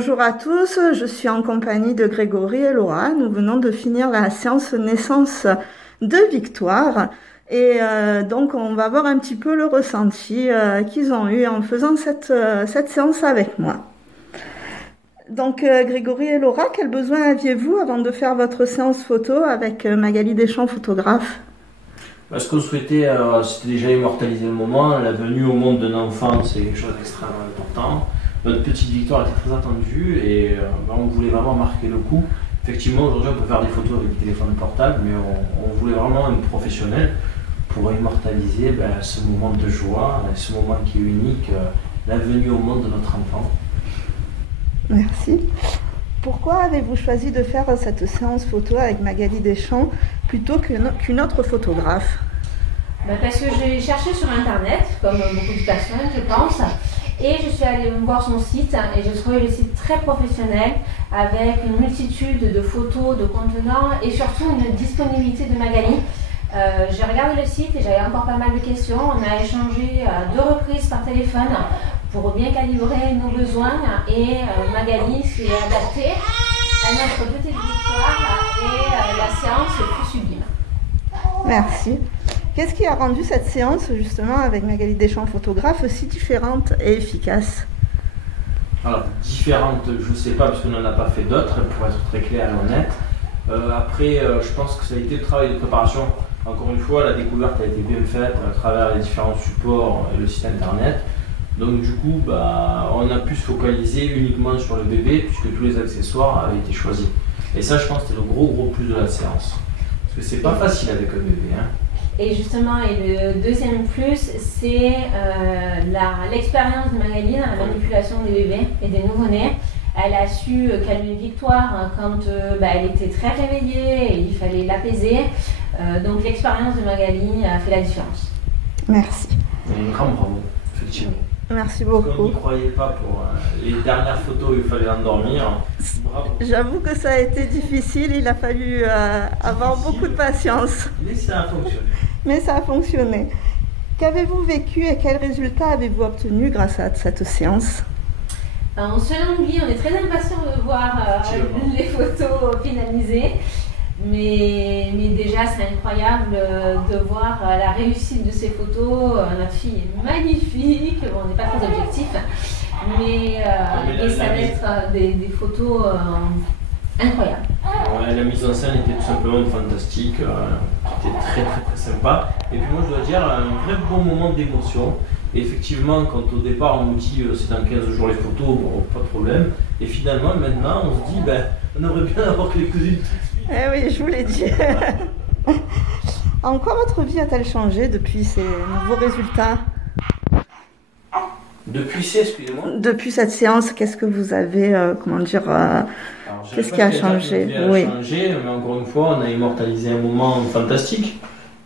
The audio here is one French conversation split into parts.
Bonjour à tous, je suis en compagnie de Grégory et Laura. Nous venons de finir la séance naissance de Victoire et donc on va voir un petit peu le ressenti qu'ils ont eu en faisant cette séance avec moi. Donc Grégory et Laura, quels besoins aviez-vous avant de faire votre séance photo avec Magali Deschamps, photographe? Ce qu'on souhaitait, c'était déjà immortaliser le moment. La venue au monde d'un enfant, c'est quelque chose d'extrêmement important. Notre petite Victoire était très attendue et on voulait vraiment marquer le coup. Effectivement, aujourd'hui, on peut faire des photos avec des téléphones portables, mais on voulait vraiment un professionnel pour immortaliser ce moment de joie, ce moment qui est unique, la venue au monde de notre enfant. Merci. Pourquoi avez-vous choisi de faire cette séance photo avec Magali Deschamps plutôt qu'une autre photographe? Parce que j'ai cherché sur internet, comme beaucoup de personnes je pense, et je suis allée voir son site et j'ai trouvé le site très professionnel avec une multitude de photos, de contenants et surtout une disponibilité de Magali. J'ai regardé le site et j'avais encore pas mal de questions. On a échangé à 2 reprises par téléphone pour bien calibrer nos besoins et Magali s'est adaptée à notre petite Victoire et la séance fut sublime. Merci. Qu'est-ce qui a rendu cette séance justement avec Magali Deschamps, photographe, si différente et efficace? Alors, différente, je ne sais pas parce qu'on n'en a pas fait d'autres, pour être très clair et honnête. Après, je pense que ça a été le travail de préparation. Encore une fois, la découverte a été bien faite à travers les différents supports et le site internet. Donc du coup, on a pu se focaliser uniquement sur le bébé puisque tous les accessoires avaient été choisis. Et ça, je pense, c'était le gros plus de la séance. Parce que c'est pas facile avec un bébé. Et justement, le deuxième plus, c'est l'expérience de Magali dans la manipulation des bébés et des nouveau-nés. Elle a su calmer Victoire quand elle était très réveillée et il fallait l'apaiser. Donc l'expérience de Magali a fait la différence. Merci. Et un grand bravo, effectivement. Merci beaucoup. On n'y croyait pas pour les dernières photos où il fallait l'endormir. Bravo. J'avoue que ça a été difficile, il a fallu avoir beaucoup de patience. Mais ça a fonctionné. Mais ça a fonctionné. Qu'avez-vous vécu et quels résultats avez-vous obtenus grâce à cette séance? On se languit, on est très impatient de voir les photos finalisées. Mais déjà, c'est incroyable de voir la réussite de ces photos. Notre fille est magnifique. Bon, on n'est pas très objectif, mais ça va être des photos incroyables. Ouais, la mise en scène était tout simplement fantastique. C'était très sympa. Et puis moi, je dois dire, un vrai bon moment d'émotion. Et effectivement, quand au départ on nous dit c'est dans 15 jours les photos, bon, pas de problème. Et finalement, maintenant, on se dit, on aimerait bien avoir quelques-unes. Eh oui, je vous l'ai dit. En quoi votre vie a-t-elle changé depuis ces nouveaux résultats? Excusez-moi. Depuis cette séance, qu'est-ce que vous avez, qu'est-ce qui a changé? Oui. Changé, mais encore une fois, on a immortalisé un moment fantastique.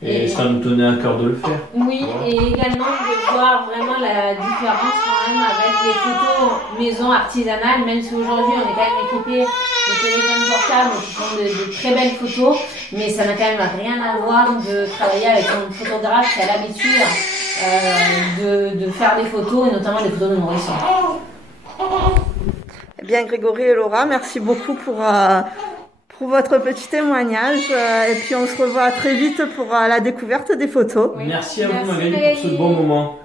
Et ça nous tenait à cœur de le faire. Oui, voilà. Et également de voir vraiment la différence quand même avec les photos maison artisanales, même si aujourd'hui on est quand même équipé de téléphones portables qui font de très belles photos, mais ça n'a quand même rien à voir de travailler avec un photographe qui a l'habitude de faire des photos, et notamment des photos de nourrissons. Eh bien, Grégory et Laura, merci beaucoup pour votre petit témoignage et puis on se revoit très vite pour la découverte des photos. Oui. Merci à vous Magali pour ce bon moment.